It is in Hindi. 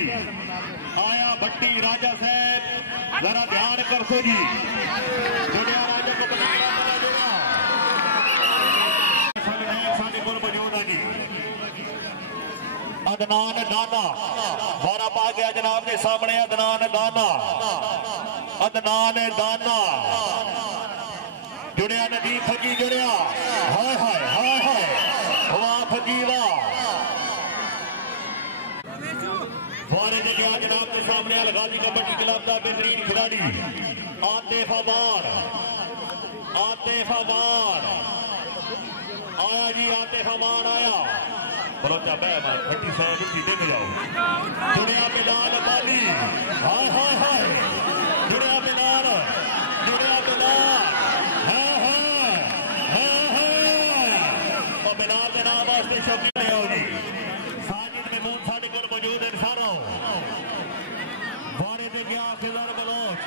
आया भट्टी राजा साहब जरा ध्यान कर सो जी जुड़िया राजा को साढ़े को मौजूद है जी अदनान दाना बारा पा गया जनाब के सामने अदनान दाना जुड़िया नदी फकी जुड़िया हाय हाय हाय हाय वाह फकी वाह जनाब के सामने अलगाजी कबड्डी क्लब का बेहतरीन खिलाड़ी आतिफ अमान आया जी आतिफ अमान आया बलोचा खट्टी साहब उठी देख जाओ जुड़िया बिलाल बाली हाय हाय हाय जुड़िया बिलाल और बिलाल के नाम वास्ते शौकीन है जी साजिद महमूद साढ़े को मौजूद है सारा वारे दे गया फिजर बलोच